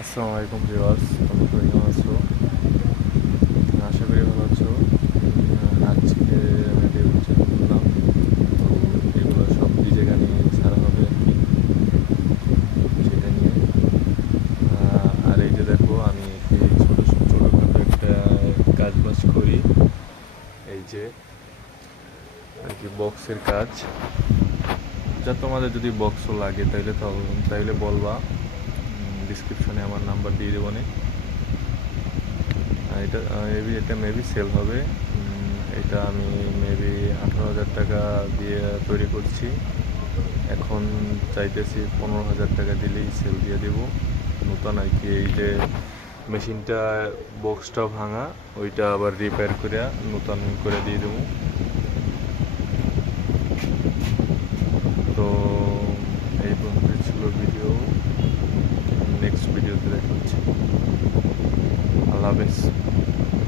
আসসালামু আলাইকুম ভিউয়ার্স, তোমরা সবাই কেমন আছো? আশা করি ভালো আছো। আজকে আমি টেবিল চ্যানেল করলাম, তো এগুলো সব ডিজে গানে ছাড়া হবে আর কি, সেটা নিয়ে। আর এই যে দেখো, আমি এই ছোটোখাটো একটা কাজ বাজ করি, এই যে আর কি বক্সের কাজ। যা তোমাদের যদি বক্সও লাগে তাইলে বলবা, ডিসক্রিপশনে আমার নাম্বার দিয়ে দেবো নে। এটা মেবি সেল হবে। এটা আমি মেবি 18,000 টাকা দিয়ে তৈরি করছি। এখন চাইতেছি 15,000 টাকা দিলেই সেল দিয়ে দেবো। নতুন আর কি, এই যে মেশিনটা বক্সটা ভাঙা, ওইটা আবার রিপেয়ার করে নতুন করে দিয়ে দেবো। তো এই পর্যন্ত ছিল ভিডিও। নেক্সট ভিডিওতে দেখা হচ্ছে। আল্লাহ হাফেজ।